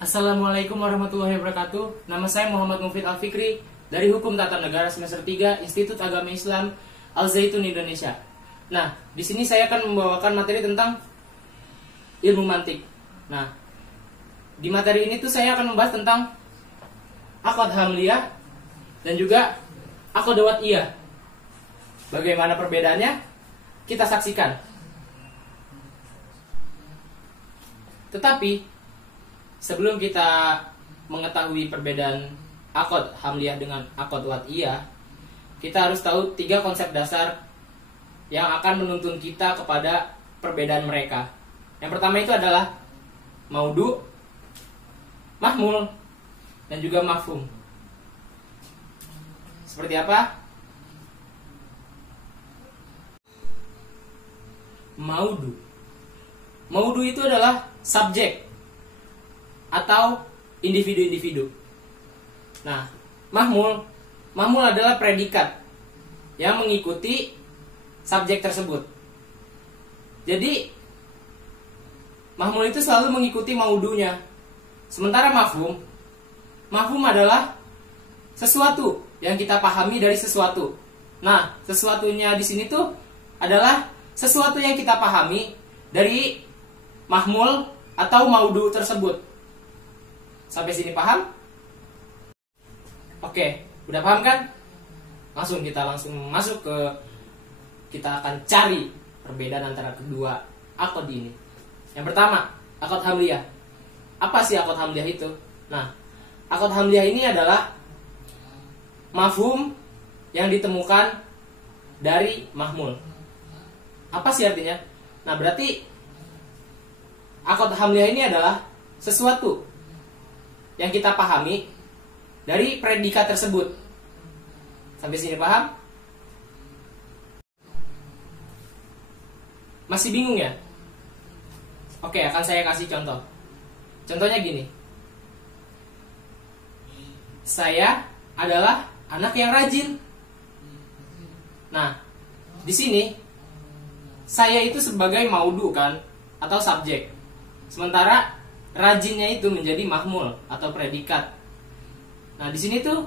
Assalamualaikum warahmatullahi wabarakatuh. Nama saya Muhammad Mufid Al-Fikri dari Hukum Tata Negara semester 3 Institut Agama Islam Al-Zaitun Indonesia. Nah, di sini saya akan membawakan materi tentang ilmu mantik. Nah, di materi ini tuh saya akan membahas tentang aqd hamliyah dan juga aqd wad'iyah. Bagaimana perbedaannya? Kita saksikan. Tetapi sebelum kita mengetahui perbedaan aqd hamliyah dengan aqd wad'iyah, kita harus tahu 3 konsep dasar yang akan menuntun kita kepada perbedaan mereka. Yang pertama itu adalah maudu, mahmul, dan juga mafhum. Seperti apa? Maudu. Maudu itu adalah subjek atau individu-individu. Nah, mahmul adalah predikat yang mengikuti subjek tersebut. Jadi, mahmul itu selalu mengikuti maudunya. Sementara mafhum adalah sesuatu yang kita pahami dari sesuatu. Nah, sesuatunya di sini tuh adalah sesuatu yang kita pahami dari mahmul atau maudu tersebut. Sampai sini paham? Oke, udah paham kan? Kita langsung masuk ke, kita akan cari perbedaan antara kedua aqd ini. Yang pertama, aqd hamliyah. Apa sih aqd hamliyah itu? Nah, aqd hamliyah ini adalah mafhum yang ditemukan dari mahmul. Apa sih artinya? Nah, berarti aqd hamliyah ini adalah sesuatu yang kita pahami dari predikat tersebut. Sampai sini paham? Masih bingung ya? Oke, akan saya kasih contoh. Contohnya gini. Saya adalah anak yang rajin. Nah, di sini saya itu sebagai maudu kan, atau subjek. Sementara rajinnya itu menjadi mahmul atau predikat. Nah, di sini tuh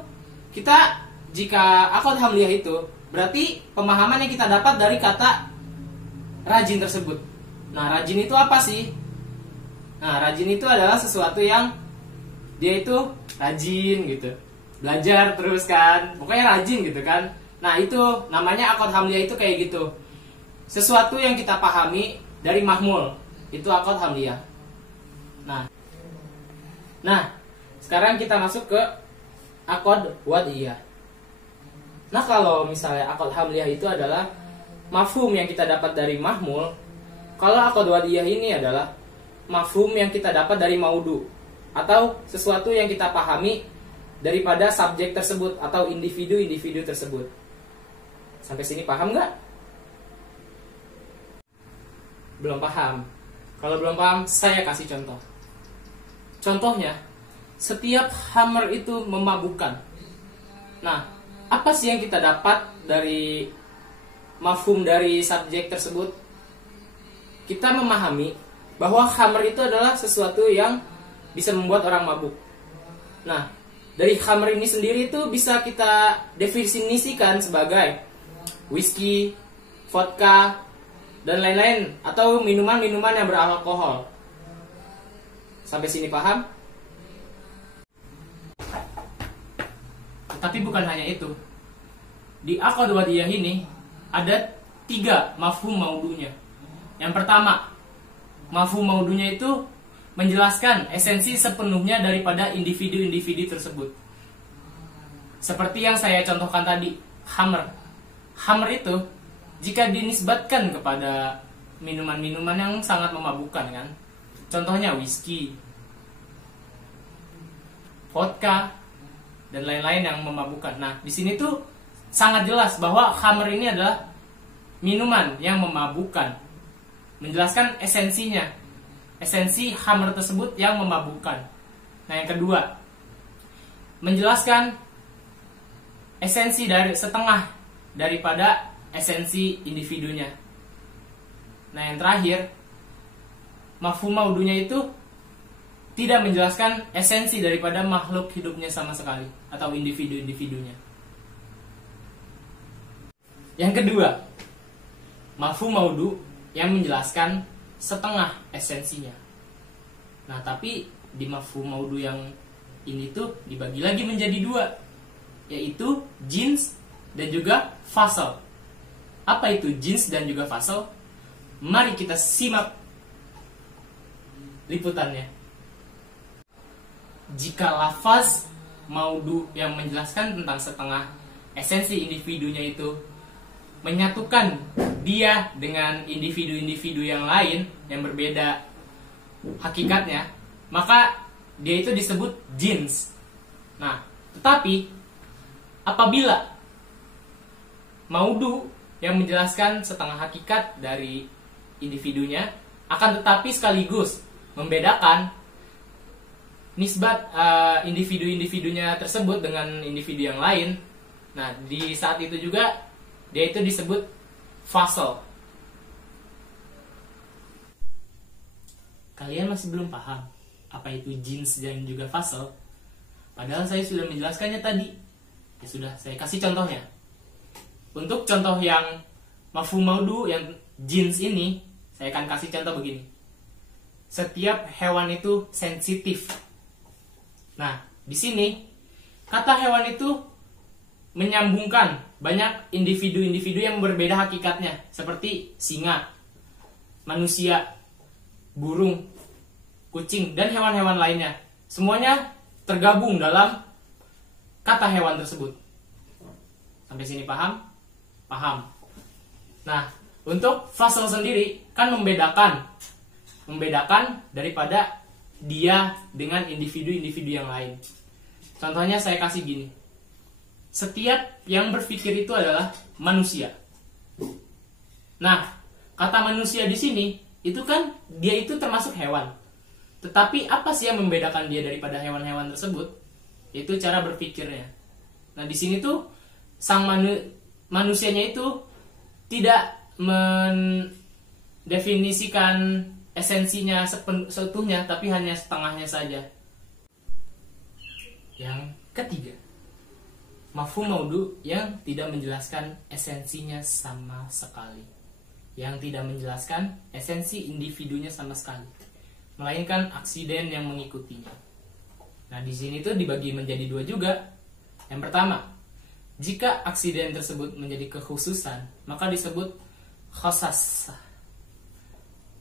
kita, jika aqd hamliyah itu berarti pemahaman yang kita dapat dari kata rajin tersebut. Nah, rajin itu apa sih? Nah, rajin itu adalah sesuatu yang dia itu rajin gitu. Belajar terus kan. Pokoknya rajin gitu kan. Nah, itu namanya aqd hamliyah itu kayak gitu. Sesuatu yang kita pahami dari mahmul, itu aqd hamliyah. Nah, sekarang kita masuk ke aqd wad'iyah. Nah, kalau misalnya aqd hamliyah itu adalah mafhum yang kita dapat dari mahmul, kalau aqd wad'iyah ini adalah mafhum yang kita dapat dari maudu, atau sesuatu yang kita pahami daripada subjek tersebut atau individu-individu tersebut. Sampai sini paham nggak? Belum paham? Kalau belum paham, saya kasih contoh. Contohnya, setiap khamr itu memabukkan. Nah, apa sih yang kita dapat dari mafhum dari subjek tersebut? Kita memahami bahwa khamr itu adalah sesuatu yang bisa membuat orang mabuk. Nah, dari khamr ini sendiri itu bisa kita definisikan sebagai whisky, vodka, dan lain-lain, atau minuman-minuman yang beralkohol. Sampai sini paham? Tapi bukan hanya itu. Di aqd wad'iyah ini ada 3 mafhum maudunya. Yang pertama, mafhum maudunya itu menjelaskan esensi sepenuhnya daripada individu-individu tersebut. Seperti yang saya contohkan tadi, khamr. Khamr itu jika dinisbatkan kepada minuman-minuman yang sangat memabukkan kan. Contohnya whisky, vodka, dan lain-lain yang memabukkan. Nah, di sini tuh sangat jelas bahwa khamr ini adalah minuman yang memabukkan. Menjelaskan esensinya. Esensi khamr tersebut yang memabukkan. Nah, yang kedua, menjelaskan esensi dari setengah daripada esensi individunya. Nah, yang terakhir, mafhum maudunya itu tidak menjelaskan esensi daripada makhluk hidupnya sama sekali atau individu-individunya. Yang kedua, mafhum maudhu yang menjelaskan setengah esensinya. Nah, tapi di mafhum maudhu yang ini tuh dibagi lagi menjadi dua, yaitu jins dan juga fasal. Apa itu jins dan juga fasal? Mari kita simak liputannya. Jika lafaz maudhu yang menjelaskan tentang setengah esensi individunya itu menyatukan dia dengan individu-individu yang lain yang berbeda hakikatnya, maka dia itu disebut jins. Nah, tetapi apabila maudhu yang menjelaskan setengah hakikat dari individunya akan tetapi sekaligus membedakan nisbat individu-individunya tersebut dengan individu yang lain. Nah, di saat itu juga dia itu disebut fasal. Kalian masih belum paham apa itu jins dan juga fasal? Padahal saya sudah menjelaskannya tadi. Ya sudah, saya kasih contohnya. Untuk contoh yang mafhum maudhu yang jins ini, saya akan kasih contoh begini. Setiap hewan itu sensitif. Nah, di sini kata hewan itu menyambungkan banyak individu-individu yang berbeda hakikatnya, seperti singa, manusia, burung, kucing, dan hewan-hewan lainnya. Semuanya tergabung dalam kata hewan tersebut. Sampai sini paham? Paham. Nah, untuk fasal sendiri kan membedakan daripada dia dengan individu-individu yang lain. Contohnya saya kasih gini. Setiap yang berpikir itu adalah manusia. Nah, kata manusia di sini itu kan dia itu termasuk hewan. Tetapi apa sih yang membedakan dia daripada hewan-hewan tersebut? Itu cara berpikirnya. Nah, di sini tuh sang manusianya itu tidak mendefinisikan esensinya seutuhnya, tapi hanya setengahnya saja. Yang ketiga, mafhum maudhu yang tidak menjelaskan esensinya sama sekali. Yang tidak menjelaskan esensi individunya sama sekali, melainkan aksiden yang mengikutinya. Nah, di sini tuh dibagi menjadi dua juga. Yang pertama, jika aksiden tersebut menjadi kekhususan, maka disebut khasas.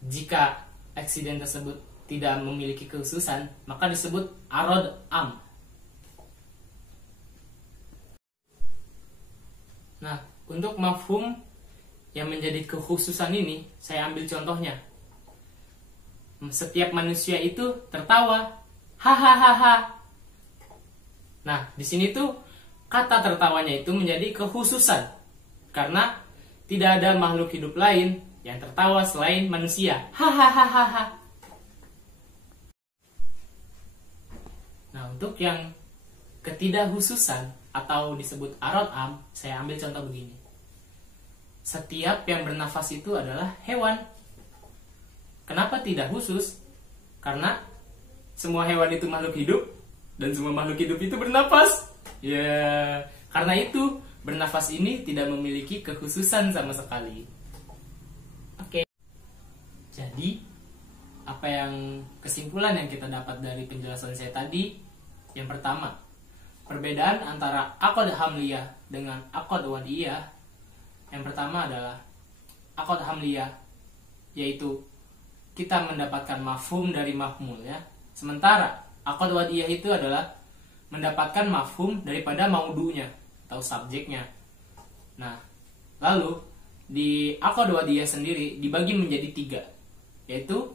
Jika aksiden tersebut tidak memiliki kekhususan, maka disebut arad am. Nah, untuk mafhum yang menjadi kekhususan ini, saya ambil contohnya. Setiap manusia itu tertawa, hahaha. Nah, di sini tuh kata tertawanya itu menjadi kekhususan karena tidak ada makhluk hidup lain yang tertawa selain manusia. Hahaha. Nah, untuk yang ketidakhususan atau disebut arad am, saya ambil contoh begini. Setiap yang bernafas itu adalah hewan. Kenapa tidak khusus? Karena semua hewan itu makhluk hidup dan semua makhluk hidup itu bernafas. Ya, karena itu bernafas ini tidak memiliki kekhususan sama sekali. Oke. Jadi, apa yang kesimpulan yang kita dapat dari penjelasan saya tadi? Yang pertama, perbedaan antara aqd hamliyah dengan aqd wad'iyah. Yang pertama adalah aqd hamliyah, yaitu kita mendapatkan mafhum dari mafhumul ya. Sementara aqd wad'iyah itu adalah mendapatkan mafhum daripada maudhunya atau subjeknya. Nah, lalu di aqd wad'iyah sendiri dibagi menjadi tiga, yaitu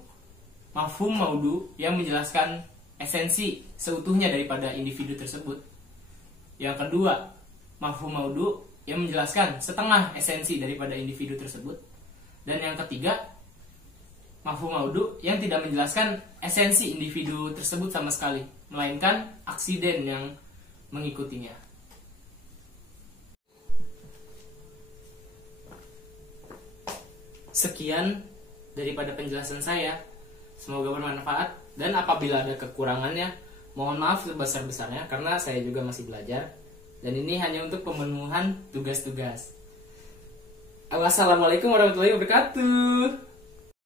mafhum maudhu yang menjelaskan esensi seutuhnya daripada individu tersebut. Yang kedua, mafhum maudhu yang menjelaskan setengah esensi daripada individu tersebut. Dan yang ketiga, mafhum maudhu yang tidak menjelaskan esensi individu tersebut sama sekali, melainkan aksiden yang mengikutinya. Sekian daripada penjelasan saya. Semoga bermanfaat. Dan apabila ada kekurangannya, mohon maaf sebesar-besarnya karena saya juga masih belajar. Dan ini hanya untuk pemenuhan tugas-tugas. Wassalamualaikum warahmatullahi wabarakatuh.